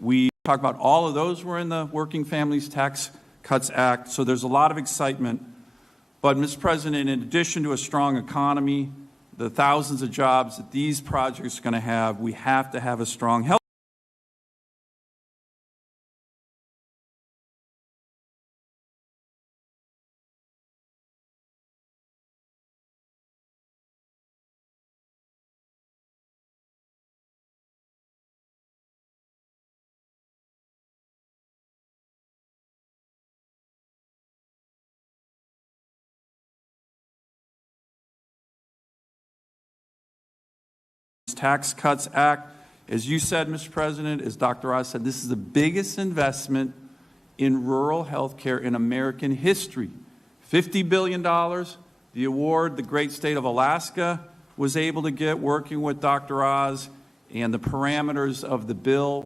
We talked about all of those were in the Working Families Tax Cuts Act, so there's a lot of excitement. But, Mr. President, in addition to a strong economy, the thousands of jobs that these projects are going to have, we have to have a strong health. Tax Cuts Act, as you said, Mr. President, as Dr. Oz said, this is the biggest investment in rural health care in American history. $50 billion, the award the great state of Alaska was able to get working with Dr. Oz, and the parameters of the bill.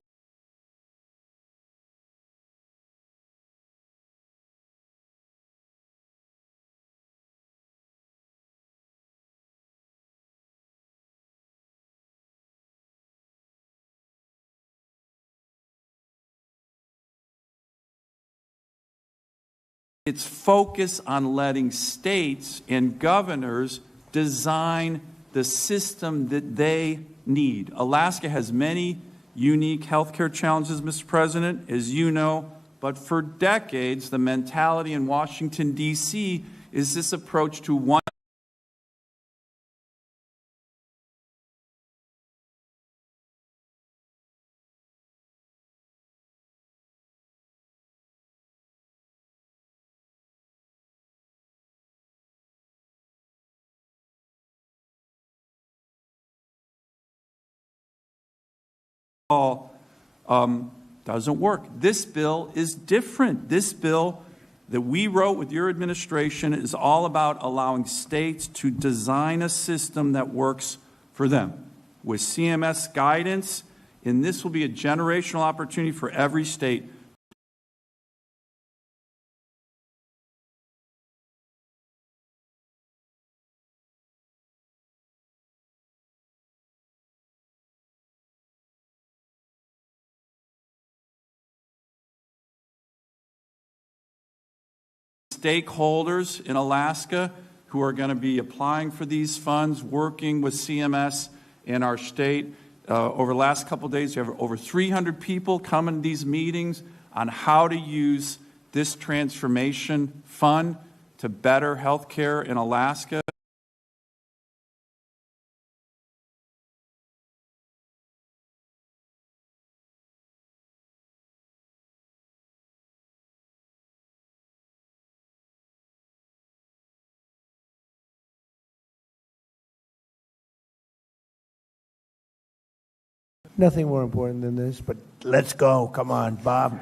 It's focus on letting states and governors design the system that they need. Alaska has many unique healthcare challenges, Mr. President, as you know, but for decades, the mentality in Washington, D.C. is this approach to one doesn't work. This bill is different. This bill that we wrote with your administration is all about allowing states to design a system that works for them with CMS guidance, and this will be a generational opportunity for every state. Stakeholders in Alaska who are going to be applying for these funds, working with CMS in our state. Over the last couple of days, you have over 300 people coming to these meetings on how to use this transformation fund to better health care in Alaska. Nothing more important than this, but let's go. Come on, Bob.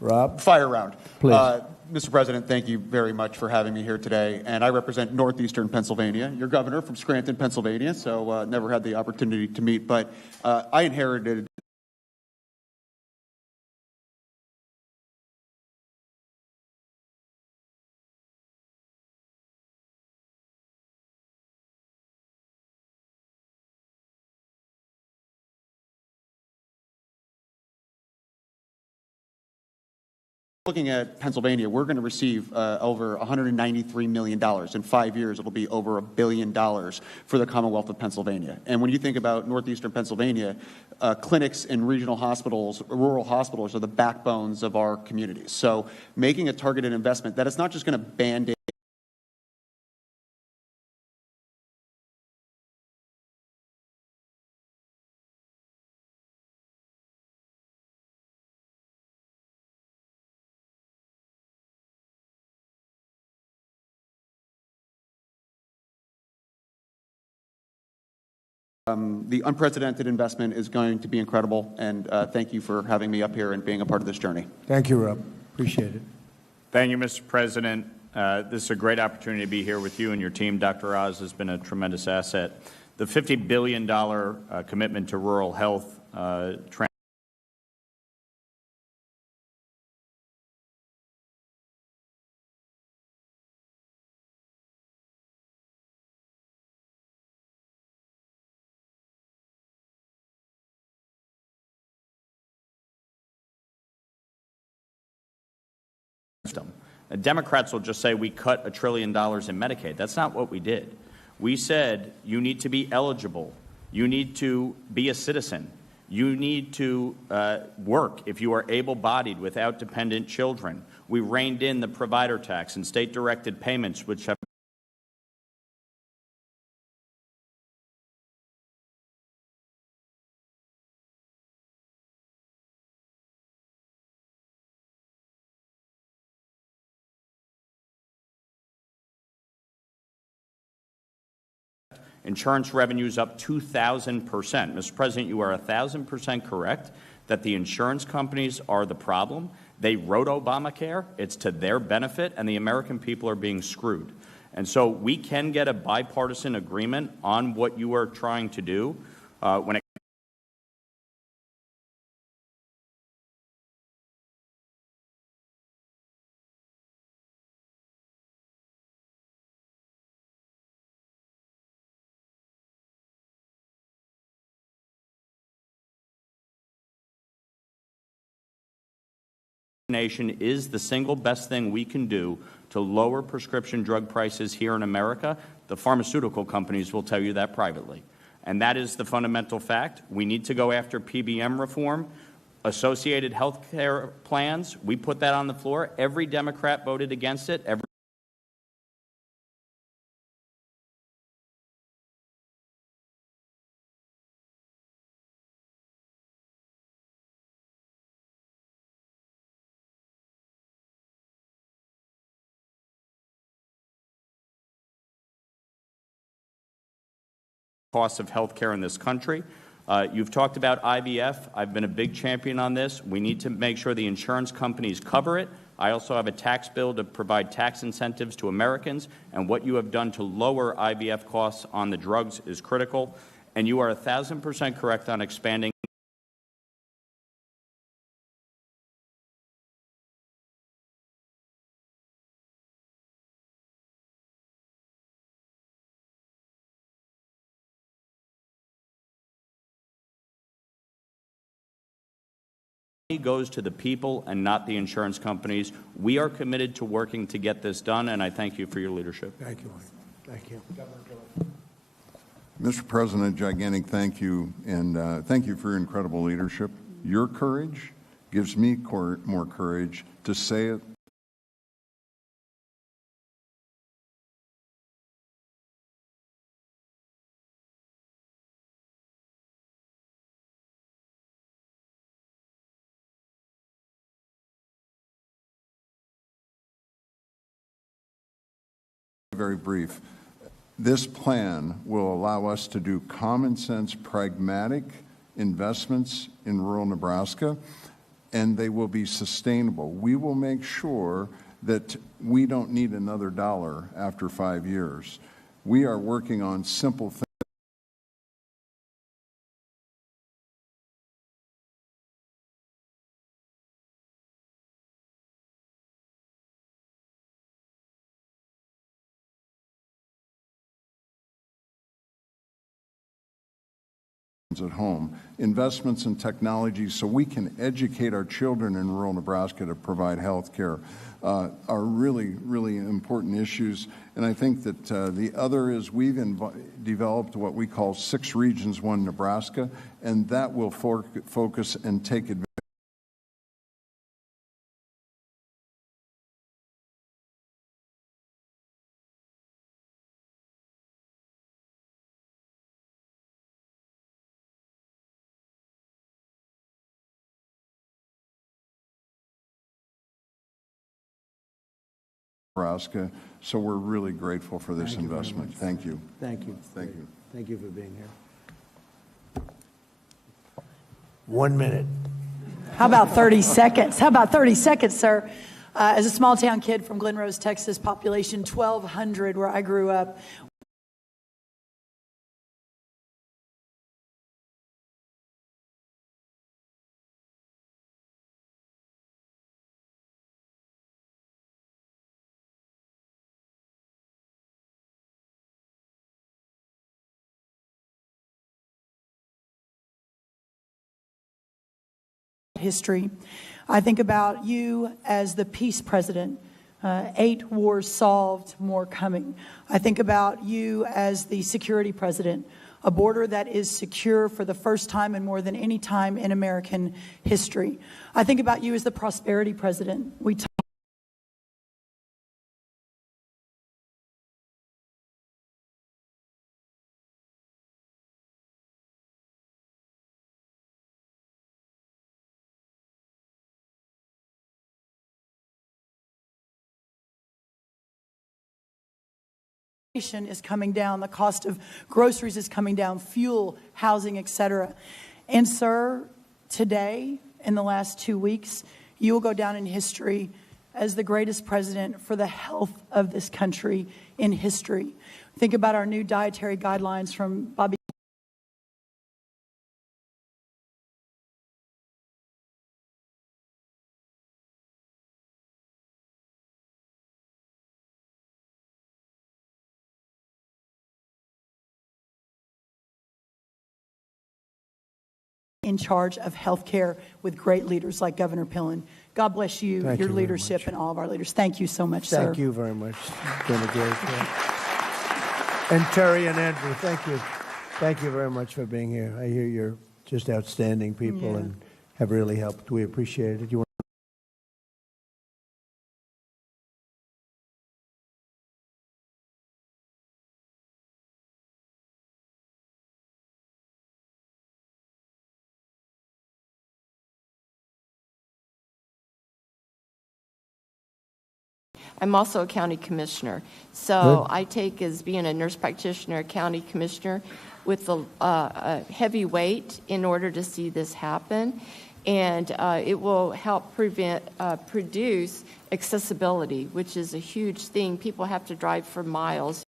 Rob? Fire round. Please. Mr. President, thank you very much for having me here today. And I represent northeastern Pennsylvania. Your governor from Scranton, Pennsylvania, so never had the opportunity to meet. But I inherited looking at Pennsylvania, we're going to receive over $193 million. In 5 years, it'll be over $1 billion for the Commonwealth of Pennsylvania. And when you think about northeastern Pennsylvania, clinics and regional hospitals, rural hospitals are the backbones of our communities. So making a targeted investment that is not just going to band-aid the unprecedented investment is going to be incredible, and thank you for having me up here and being a part of this journey. Thank you, Rob. Appreciate it. Thank you, Mr. President. This is a great opportunity to be here with you and your team. Dr. Oz has been a tremendous asset. The $50 billion commitment to rural health Democrats will just say we cut $1 trillion in Medicaid. That's not what we did. We said you need to be eligible. You need to be a citizen. You need to work if you are able-bodied without dependent children. We reined in the provider tax and state-directed payments, which have insurance revenues up 2,000%. Mr. President, you are 1,000% correct that the insurance companies are the problem. They wrote Obamacare. It's to their benefit, and the American people are being screwed. And so we can get a bipartisan agreement on what you are trying to do when it nation is the single best thing we can do to lower prescription drug prices here in America. The pharmaceutical companies will tell you that privately. And that is the fundamental fact. We need to go after PBM reform, associated health care plans. We put that on the floor. Every Democrat voted against it. Costs of health care in this country. You've talked about IVF. I've been a big champion on this. We need to make sure the insurance companies cover it. I also have a tax bill to provide tax incentives to Americans, and what you have done to lower IVF costs on the drugs is critical. And you are 1,000% correct on expanding goes to the people and not the insurance companies. We are committed to working to get this done, and I thank you for your leadership. Thank you. Thank you. Mr. President, gigantic thank you, and thank you for your incredible leadership. Your courage gives me more courage to say it. Very brief. This plan will allow us to do common sense, pragmatic investments in rural Nebraska, and they will be sustainable. We will make sure that we don't need another dollar after 5 years. We are working on simple things at home, investments in technology so we can educate our children in rural Nebraska to provide health care are really, really important issues. And I think that the other is we've developed what we call 6 Regions, 1 Nebraska, and that will focus and take advantage Nebraska, so we're really grateful for this investment. Thank you. Thank you. Thank you. Thank you for being here. 1 minute. How about 30 seconds? How about 30 seconds, sir? As a small town kid from Glen Rose, Texas, population 1,200 where I grew up. History. I think about you as the peace president 8 wars solved, more coming. I think about you as the security president, a border that is secure for the first time and more than any time in American history. I think about you as the prosperity president. We talk is coming down, the cost of groceries is coming down, fuel, housing, etc. And sir, today, in the last 2 weeks, you will go down in history as the greatest president for the health of this country in history. Think about our new dietary guidelines from Bobby. In charge of health care with great leaders like Governor Pillen. God bless you, Thank your you very leadership, much. and all of our leaders. Thank you so much, sir. Thank you very much. It's been a great And Terry and Andrew, thank you. Thank you very much for being here. I hear you're just outstanding people and have really helped. We appreciate it. You want I'm also a county commissioner. So Good. I take as being a nurse practitioner, a county commissioner, with a heavy weight in order to see this happen. And it will help produce accessibility, which is a huge thing. People have to drive for miles.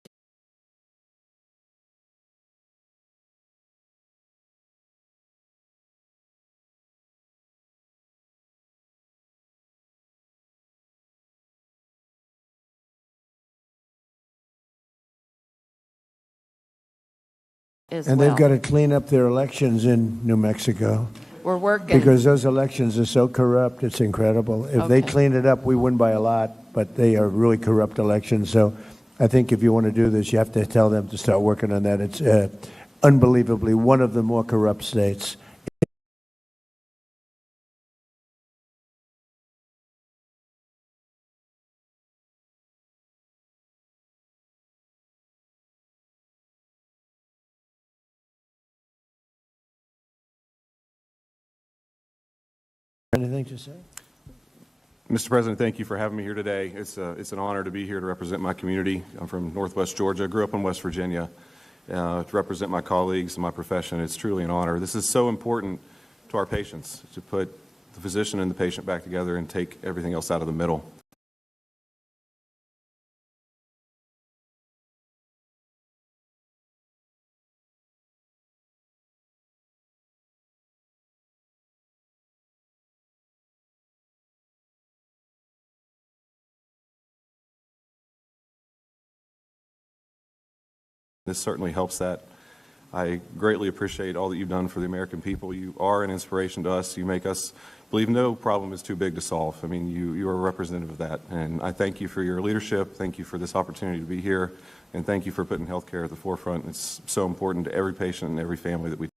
And they've got to clean up their elections in New Mexico. We're working. Because those elections are so corrupt, it's incredible. If they Okay. clean it up, we win by a lot, but they are really corrupt elections. So I think if you want to do this, you have to tell them to start working on that. It's unbelievably one of the more corrupt states. Anything to say? Mr. President, thank you for having me here today. It's an honor to be here to represent my community. I'm from Northwest Georgia. I grew up in West Virginia. To represent my colleagues and my profession, it's truly an honor. This is so important to our patients, to put the physician and the patient back together and take everything else out of the middle. This certainly helps that. I greatly appreciate all that you've done for the American people. You are an inspiration to us. You make us believe no problem is too big to solve. I mean, you are a representative of that. And I thank you for your leadership. Thank you for this opportunity to be here. And thank you for putting healthcare at the forefront. It's so important to every patient and every family that we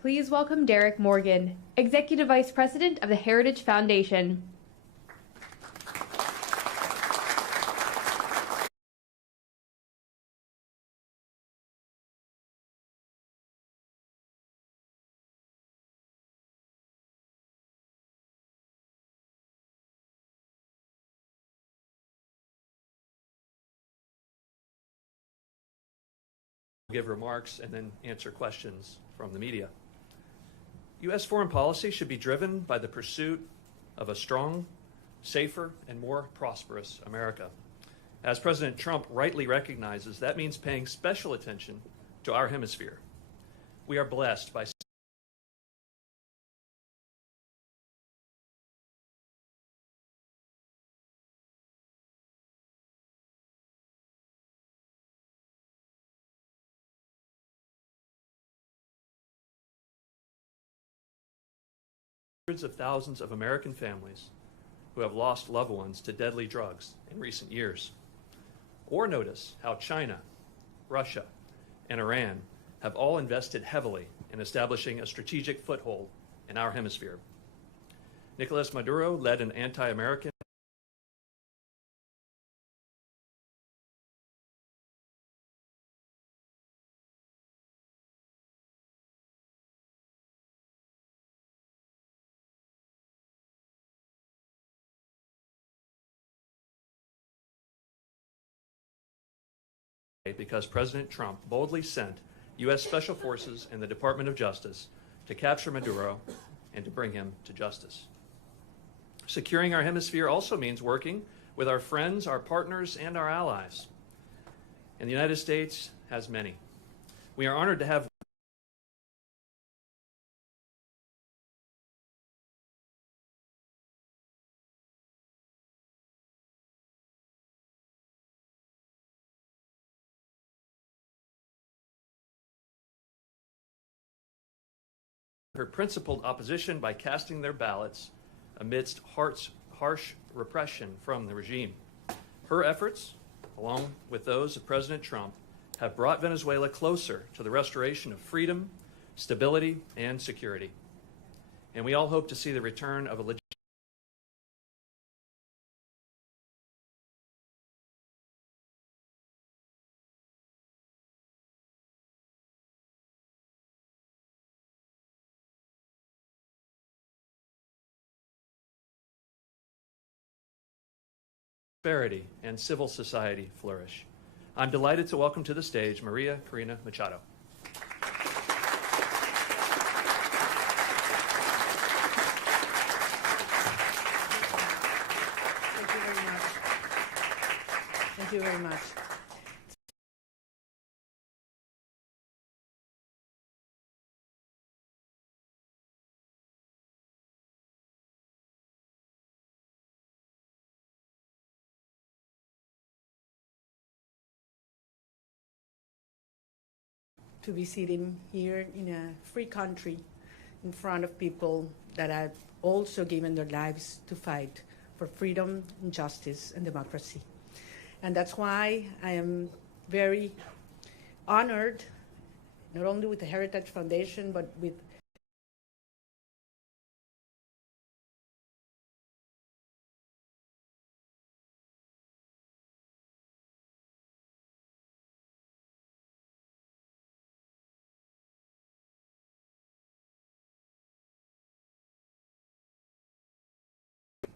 Please welcome Derek Morgan, Executive Vice President of the Heritage Foundation. Give remarks and then answer questions from the media. U.S. foreign policy should be driven by the pursuit of a strong, safer, and more prosperous America. As President Trump rightly recognizes, that means paying special attention to our hemisphere. We are blessed by hundreds of thousands of American families who have lost loved ones to deadly drugs in recent years. Or notice how China, Russia, and Iran have all invested heavily in establishing a strategic foothold in our hemisphere. Nicolas Maduro led an anti-American because President Trump boldly sent U.S. Special Forces and the Department of Justice to capture Maduro and to bring him to justice. Securing our hemisphere also means working with our friends, our partners, and our allies. And the United States has many. We are honored to have her principled opposition by casting their ballots amidst harsh repression from the regime. Her efforts, along with those of President Trump, have brought Venezuela closer to the restoration of freedom, stability, and security. And we all hope to see the return of a legitimate prosperity and civil society flourish. I'm delighted to welcome to the stage Maria Corina Machado. Thank you very much. Thank you very much. To be sitting here in a free country in front of people that have also given their lives to fight for freedom and justice and democracy. And that's why I am very honored, not only with the Heritage Foundation, but with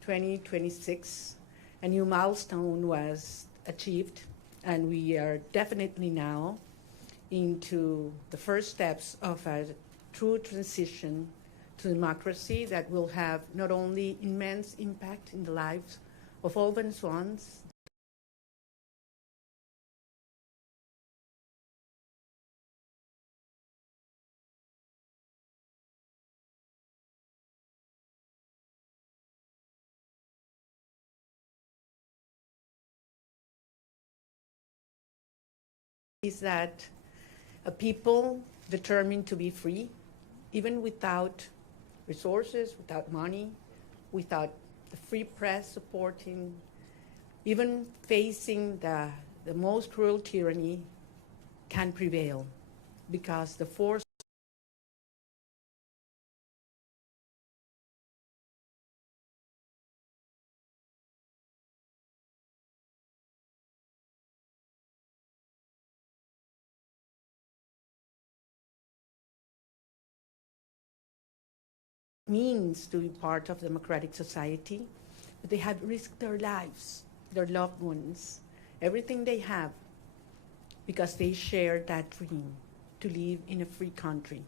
(2026), a new milestone was achieved, and we are definitely now into the first steps of a true transition to democracy that will have not only immense impact in the lives of all Venezuelans, is that a people determined to be free, even without resources, without money, without the free press supporting, even facing the most cruel tyranny, can prevail, because the force means to be part of democratic society, but they have risked their lives, their loved ones, everything they have, because they share that dream to live in a free country.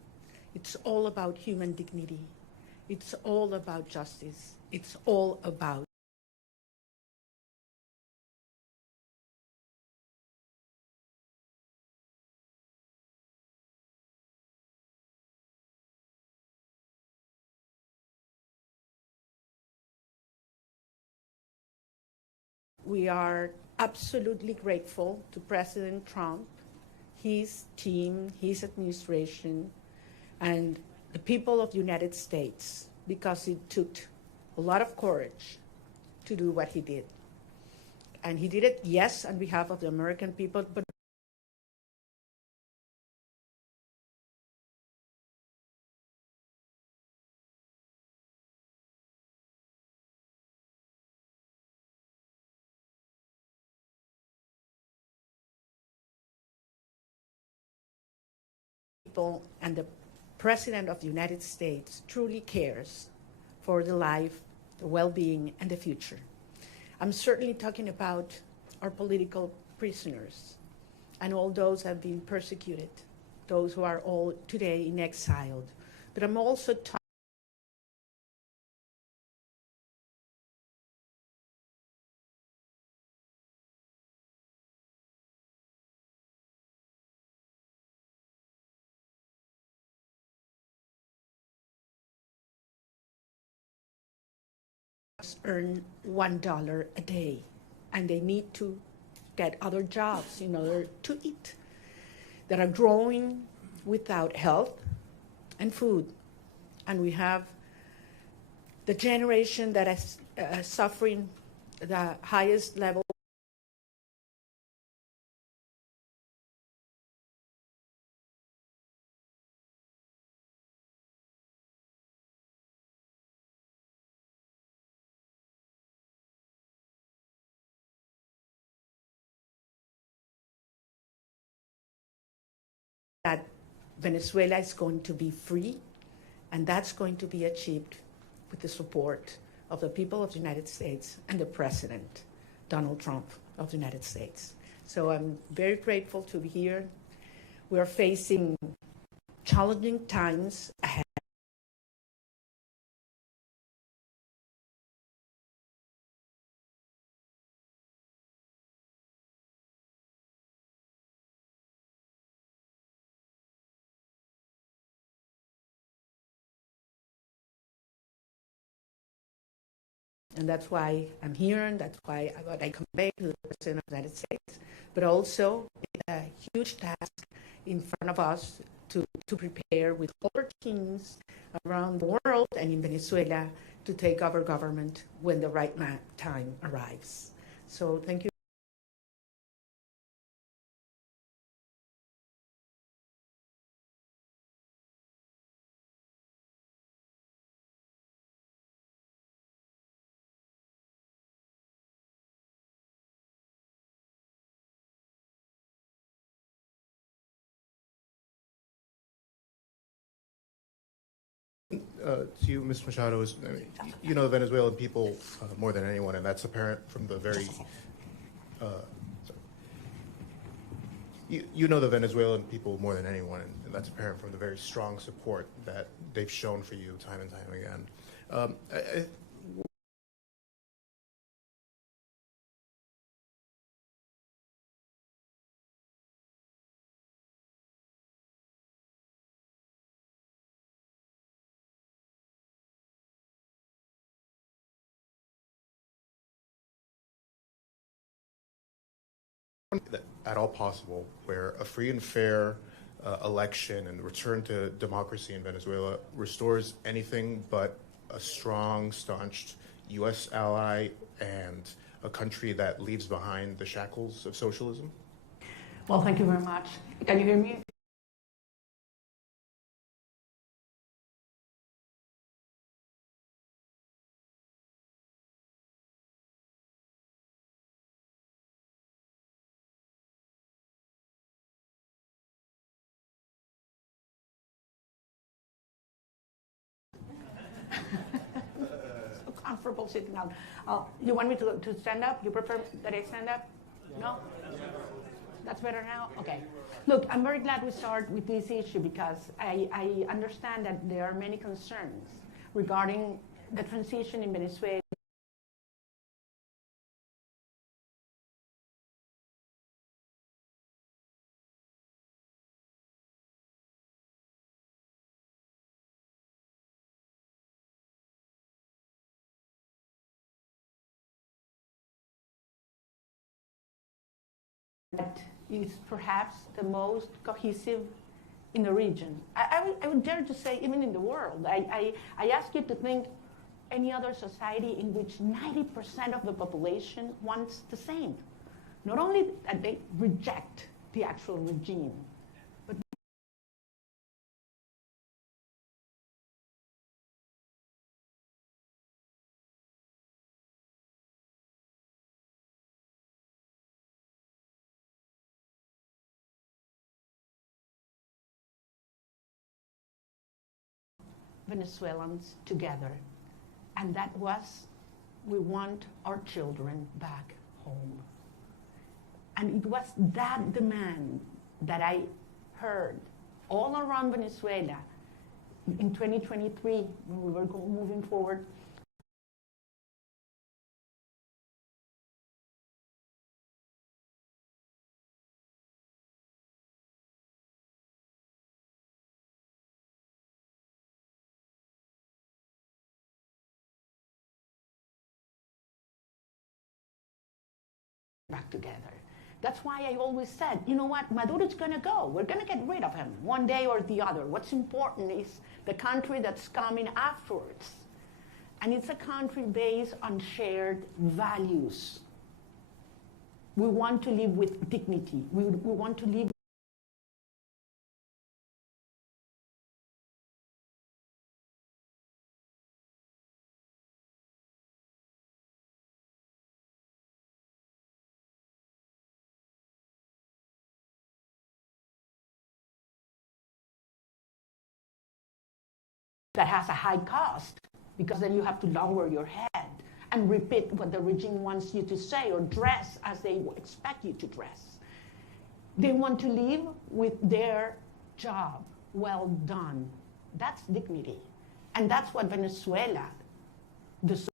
It's all about human dignity. It's all about justice. It's all about we are absolutely grateful to President Trump, his team, his administration, and the people of the United States, because it took a lot of courage to do what he did. And he did it, yes, on behalf of the American people, but people and the President of the United States truly cares for the life, the well-being, and the future. I'm certainly talking about our political prisoners and all those who have been persecuted, those who are all today in exile. But I'm also talking earn $1 a day, and they need to get other jobs in order to eat, that are growing without health and food. And we have the generation that is suffering the highest level that Venezuela is going to be free, and that's going to be achieved with the support of the people of the United States and the President, Donald Trump of the United States. So I'm very grateful to be here. We're facing challenging times ahead. And that's why I'm here, and that's why I convey to the President of the United States. But also, it's a huge task in front of us to prepare with other teams around the world and in Venezuela to take over government when the right time arrives. So thank you. To you, Ms. Machado, you know the Venezuelan people more than anyone, and that's apparent from the very, you know the Venezuelan people more than anyone, and that's apparent from the very strong support that they've shown for you time and time again. At all possible, where a free and fair election and return to democracy in Venezuela restores anything but a strong, staunched U.S. ally and a country that leaves behind the shackles of socialism? Well, thank you very much. Can you hear me? So comfortable sitting down. You want me to stand up? You prefer that I stand up? No? That's better now? Okay. Look, I'm very glad we start with this issue because I understand that there are many concerns regarding the transition in Venezuela. That is perhaps the most cohesive in the region. I would dare to say even in the world. I ask you to think any other society in which 90% of the population wants the same. Not only that they reject the actual regime, but Venezuelans together. And that was, we want our children back home. And it was that demand that I heard all around Venezuela in 2023 when we were moving forward. Back together. That's why I always said, you know what, Maduro's going to go. We're going to get rid of him one day or the other. What's important is the country that's coming afterwards. And it's a country based on shared values. We want to live with dignity. We want to live that has a high cost, because then you have to lower your head and repeat what the regime wants you to say or dress as they expect you to dress. They want to live with their job well done. That's dignity. And that's what Venezuela deserves.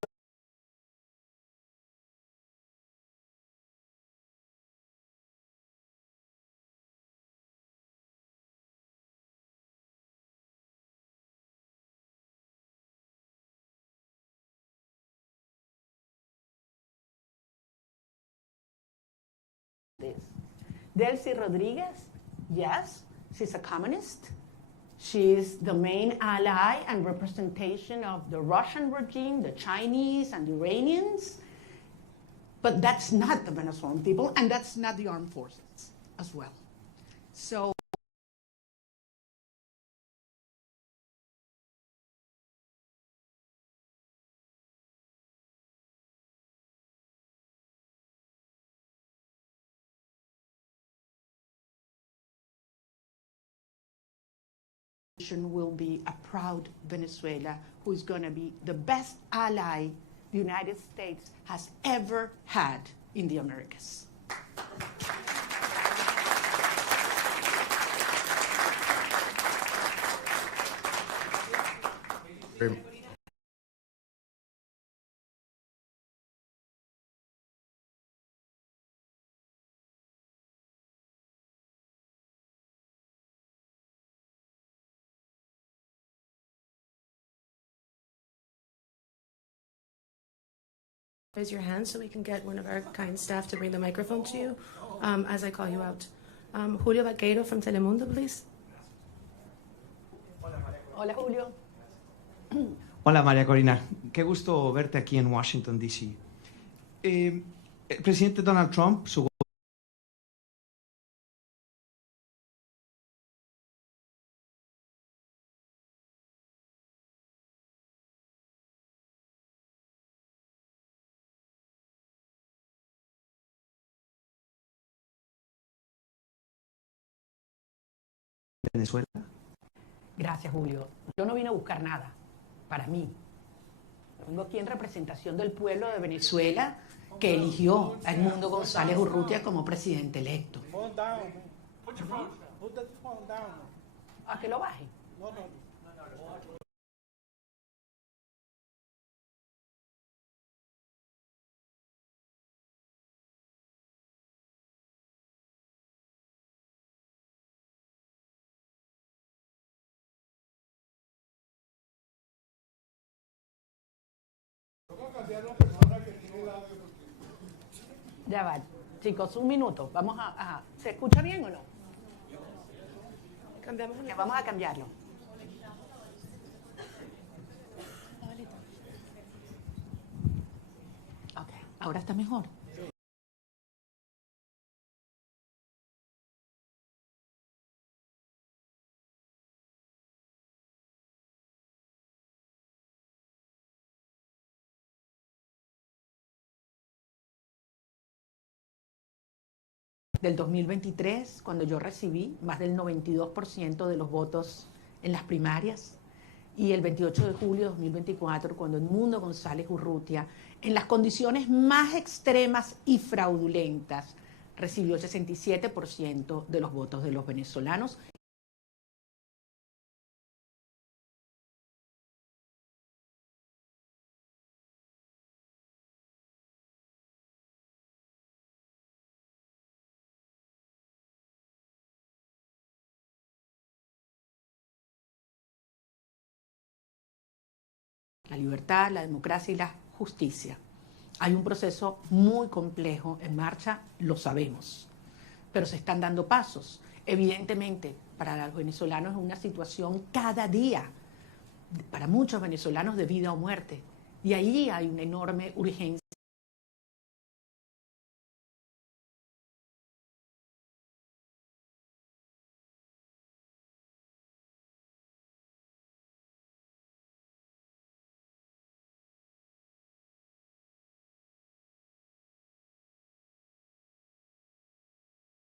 Delcy Rodriguez, yes, she's a communist. She's the main ally and representation of the Russian regime, the Chinese and the Iranians. But that's not the Venezuelan people, and that's not the armed forces as well. So will be a proud Venezuela who is going to be the best ally the United States has ever had in the Americas. Raise your hand so we can get one of our kind staff to bring the microphone to you as I call you out. Julio Vaqueiro from Telemundo, please. Hola, Julio. Hola, María Corina. Qué gusto verte aquí en Washington, D.C. El presidente Donald Trump, su Venezuela. Gracias, Julio. Yo no vine a buscar nada para mí. Vengo aquí en representación del pueblo de Venezuela que eligió a Edmundo González Urrutia como presidente electo. ¿A que lo baje? Ya va, chicos, un minuto. Vamos a ¿se escucha bien o no? Cambiamos el... Vamos a cambiarlo. Ok, ahora está mejor. Del 2023, cuando yo recibí más del 92% de los votos en las primarias, y el 28 de julio de 2024, cuando Edmundo González Urrutia, en las condiciones más extremas y fraudulentas, recibió el 67% de los votos de los venezolanos. La libertad, la democracia y la justicia. Hay un proceso muy complejo en marcha, lo sabemos, pero se están dando pasos. Evidentemente, para los venezolanos es una situación cada día, para muchos venezolanos de vida o muerte, y ahí hay una enorme urgencia.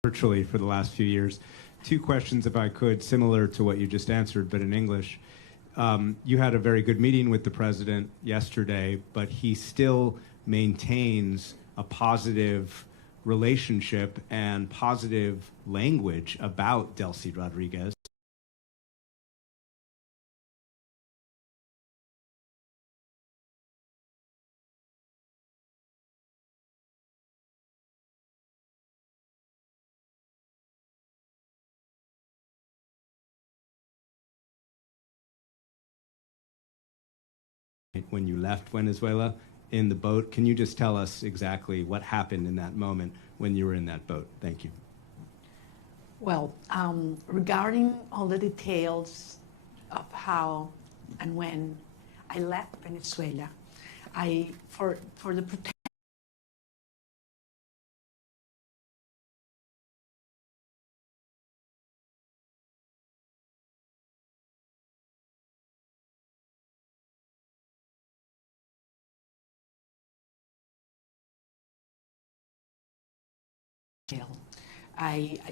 Virtually for the last few years. Two questions, if I could, similar to what you just answered, but in English. You had a very good meeting with the president yesterday, but he still maintains a positive relationship and positive language about Delcy Rodriguez. When you left Venezuela in the boat, can you just tell us exactly what happened in that moment when you were in that boat? Thank you. Well, regarding all the details of how and when I left Venezuela, for the protection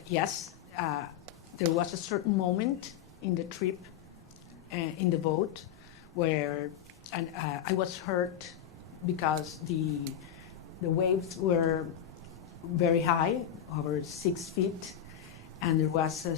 yes, there was a certain moment in the trip, in the boat, where I was hurt because the waves were very high, over 6 feet, and there was a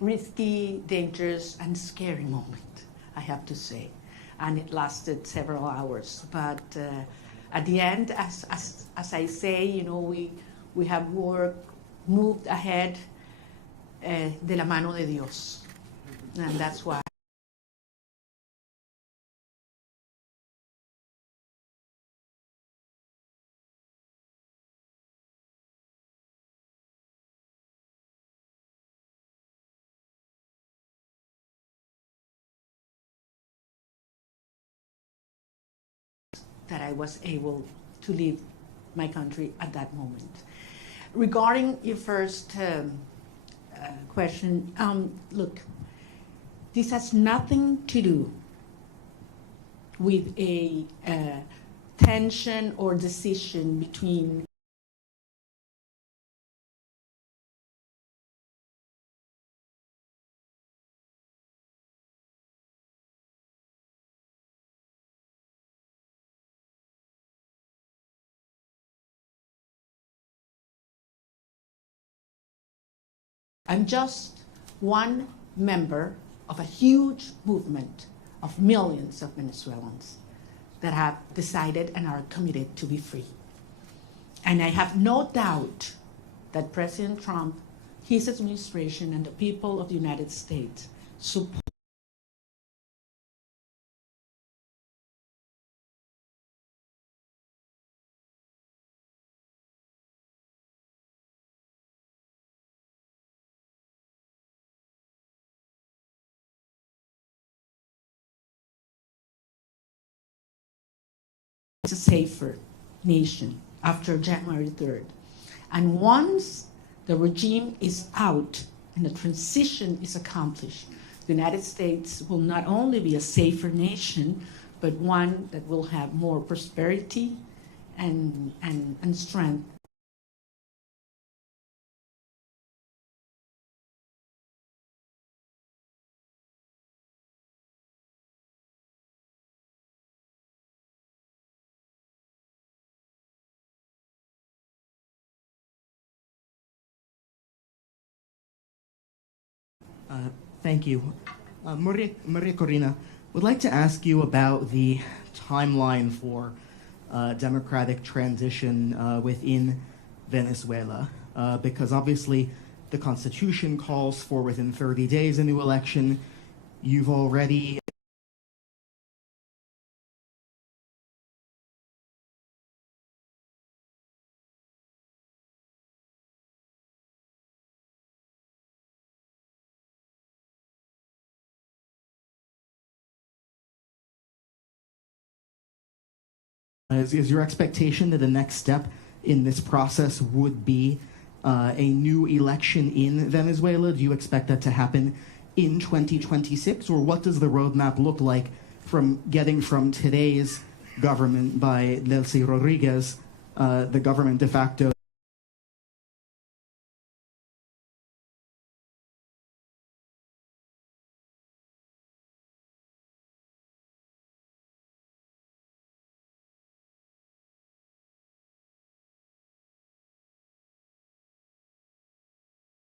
risky, dangerous, and scary moment, I have to say. And it lasted several hours. But at the end, as I say, you know, we have moved ahead de la mano de Dios. And that's why. That I was able to leave my country at that moment. Regarding your first question. Look, this has nothing to do with a tension or decision between I'm just one member of a huge movement of millions of Venezuelans that have decided and are committed to be free. And I have no doubt that President Trump, his administration, and the people of the United States support a safer nation after January 3rd. And once the regime is out and the transition is accomplished, the United States will not only be a safer nation, but one that will have more prosperity and strength. Thank you. Maria Corina, would like to ask you about the timeline for democratic transition within Venezuela, because obviously the Constitution calls for within 30 days a new election. You've already Is your expectation that the next step in this process would be a new election in Venezuela? Do you expect that to happen in 2026? Or what does the roadmap look like from getting from today's government by Delcy Rodriguez, the government de facto,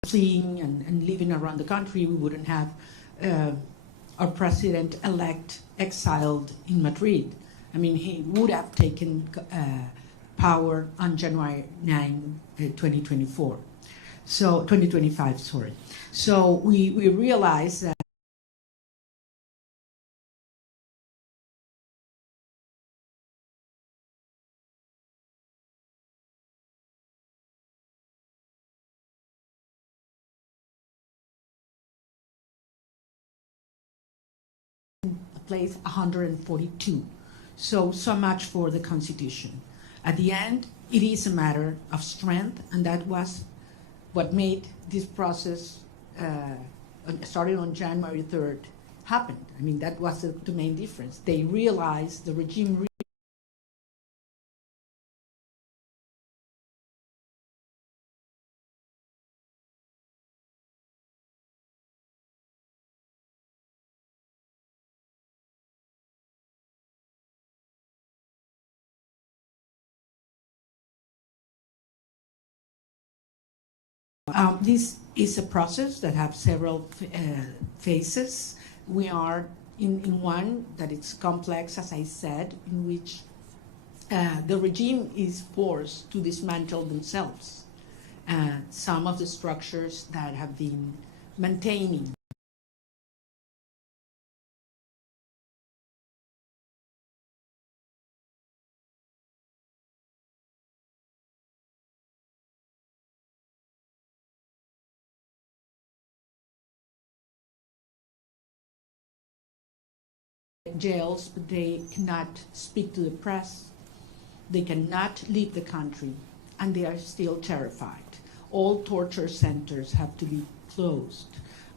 fleeing and living around the country, we wouldn't have our president-elect exiled in Madrid. I mean, he would have taken power on January 9, 2024. So 2025, sorry. So we realized that place 142. So much for the Constitution. At the end, it is a matter of strength, and that was what made this process, starting on January 3rd, happen. I mean, that was the main difference. They realized, the regime this is a process that has several phases. We are in one that it's complex, as I said, in which the regime is forced to dismantle themselves some of the structures that have been maintaining jails, but they cannot speak to the press, they cannot leave the country, and they are still terrified. all torture centers have to be closed.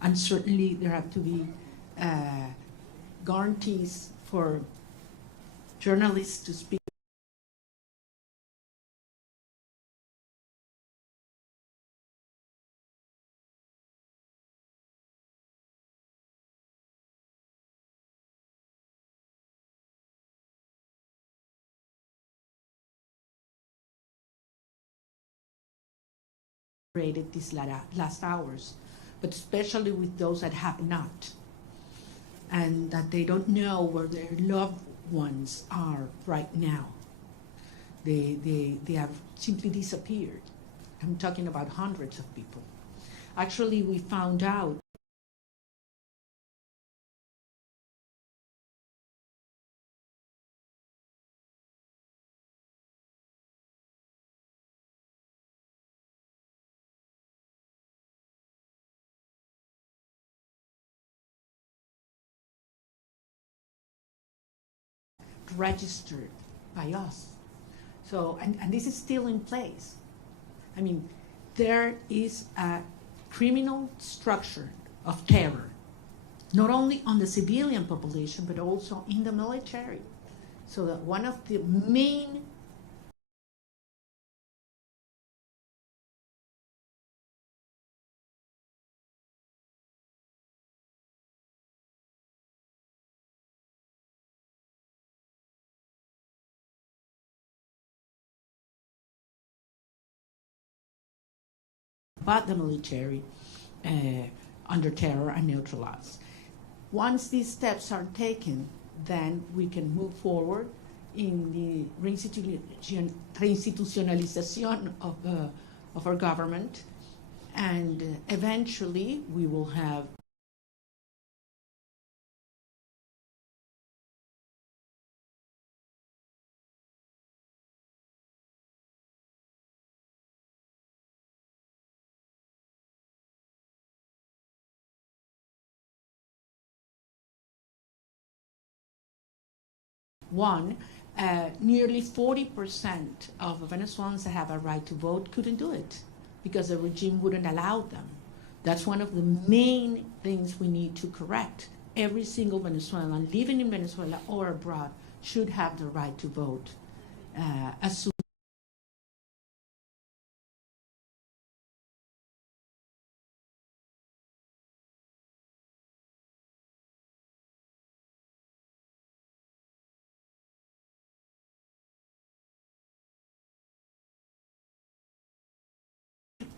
And certainly there have to be guarantees for journalists to speak. These last hours, but especially with those that have not, and that they don't know where their loved ones are right now. They have simply disappeared. I'm talking about hundreds of people. Actually, we found out registered by us. So, and this is still in place. I mean, there is a criminal structure of terror, not only on the civilian population, but also in the military. So that one of the main but the military under terror and neutralized. Once these steps are taken, then we can move forward in the reinstitutionalization of our government, and eventually we will have nearly 40% of Venezuelans that have a right to vote couldn't do it because the regime wouldn't allow them. That's one of the main things we need to correct. Every single Venezuelan living in Venezuela or abroad should have the right to vote as soon.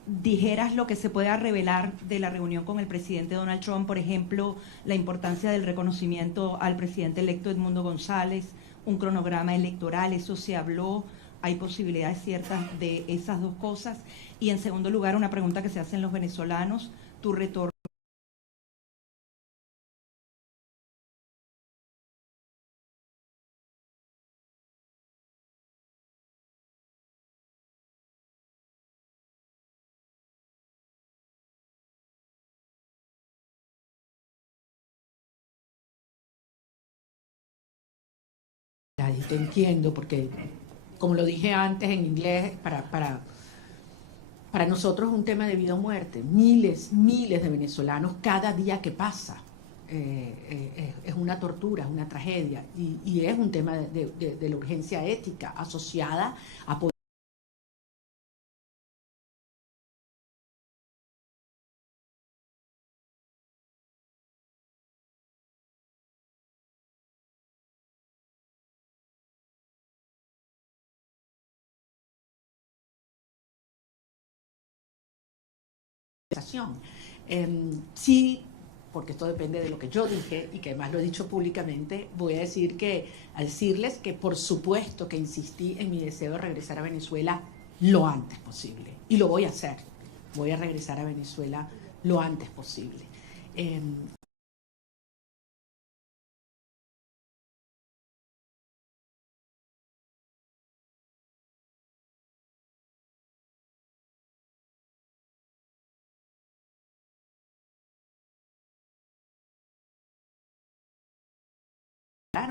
Dijeras lo que se pueda revelar de la reunión con el presidente Donald Trump, por ejemplo, la importancia del reconocimiento al presidente electo Edmundo González, un cronograma electoral, eso se habló, hay posibilidades ciertas de esas dos cosas. Y en segundo lugar, una pregunta que se hacen los venezolanos, tu retorno. Y te entiendo, porque como lo dije antes en inglés, para nosotros es un tema de vida o muerte. Miles de venezolanos cada día que pasa es una tortura, es una tragedia, y es un tema de la urgencia ética asociada a poder sí, porque esto depende de lo que yo dije y que además lo he dicho públicamente, voy a decirles que por supuesto que insistí en mi deseo de regresar a Venezuela lo antes posible, y lo voy a hacer. Voy a regresar a Venezuela lo antes posible.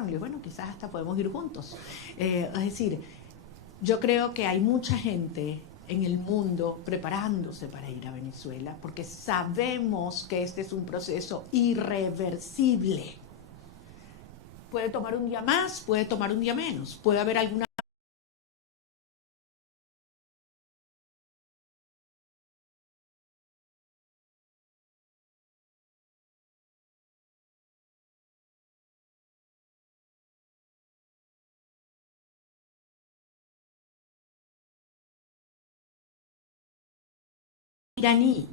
Y bueno, quizás hasta podemos ir juntos. Es decir, yo creo que hay mucha gente en el mundo preparándose para ir a Venezuela, porque sabemos que este es un proceso irreversible. Puede tomar un día más, puede tomar un día menos, puede haber alguna... iraní,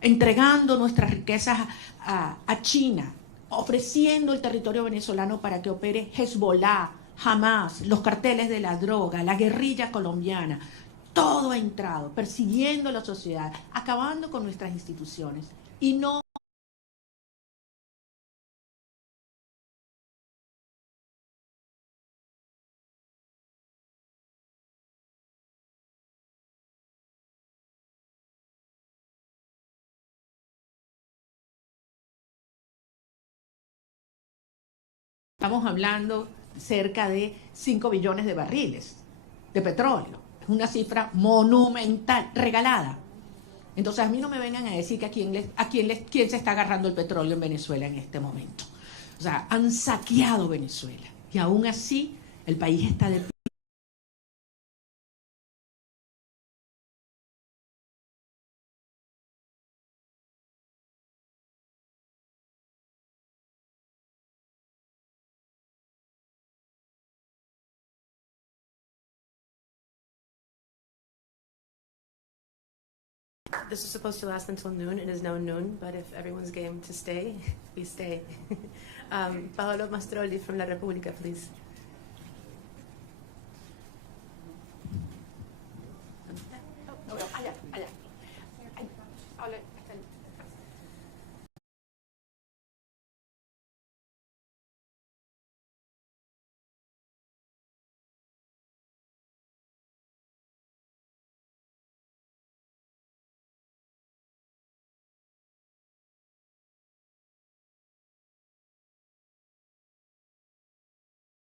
entregando nuestras riquezas a China, ofreciendo el territorio venezolano para que opere Hezbollah, Hamas, los carteles de la droga, la guerrilla colombiana. Todo ha entrado, persiguiendo a la sociedad, acabando con nuestras instituciones. Y no... Estamos hablando cerca de 5 billones de barriles de petróleo. Es una cifra monumental, regalada. Entonces a mí no me vengan a decir que quién se está agarrando el petróleo en Venezuela en este momento. O sea, han saqueado Venezuela. Y aún así, el país está de pie. This is supposed to last until noon. It is now noon, but if everyone's game to stay, we stay. Paolo Mastrolli from La Repubblica, please.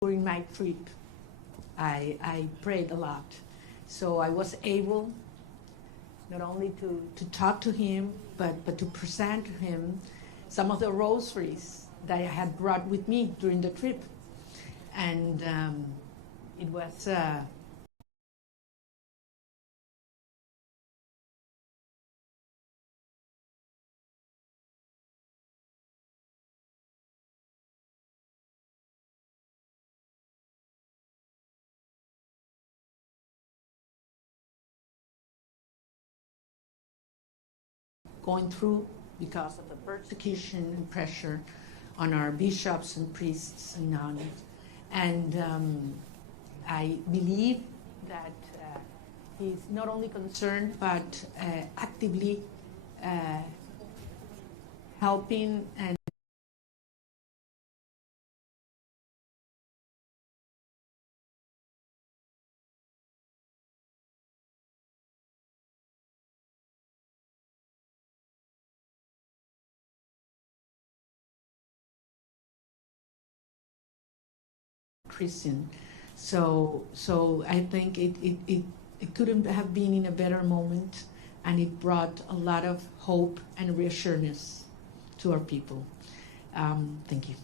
During my trip, I prayed a lot. So I was able not only to talk to him, but to present to him some of the rosaries that I had brought with me during the trip. And it was... going through because of the persecution and pressure on our bishops and priests and nuns. And I believe that he's not only concerned, but actively helping and Christian. So I think it couldn't have been in a better moment, and it brought a lot of hope and reassurance to our people. Thank you.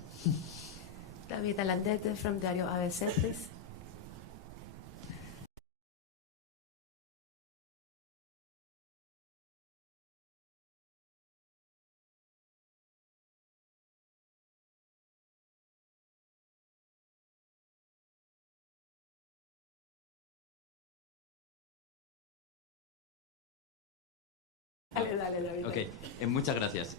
David Alandete from Diario ABC, please. Okay. Muchas gracias.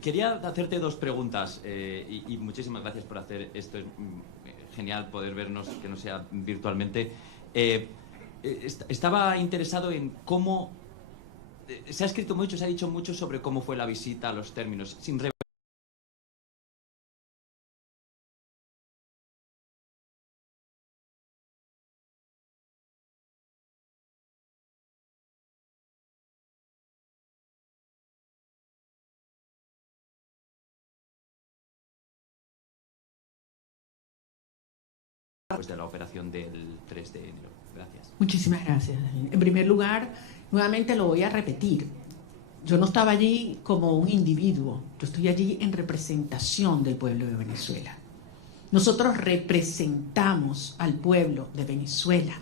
Quería hacerte dos preguntas y muchísimas gracias por hacer esto. Es genial poder vernos, que no sea virtualmente. Estaba interesado en cómo... se ha escrito mucho, se ha dicho mucho sobre cómo fue la visita, los términos, sin después de la operación del 3 de enero. Gracias. Muchísimas gracias. En primer lugar, nuevamente lo voy a repetir. Yo no estaba allí como un individuo, yo estoy allí en representación del pueblo de Venezuela. Nosotros representamos al pueblo de Venezuela.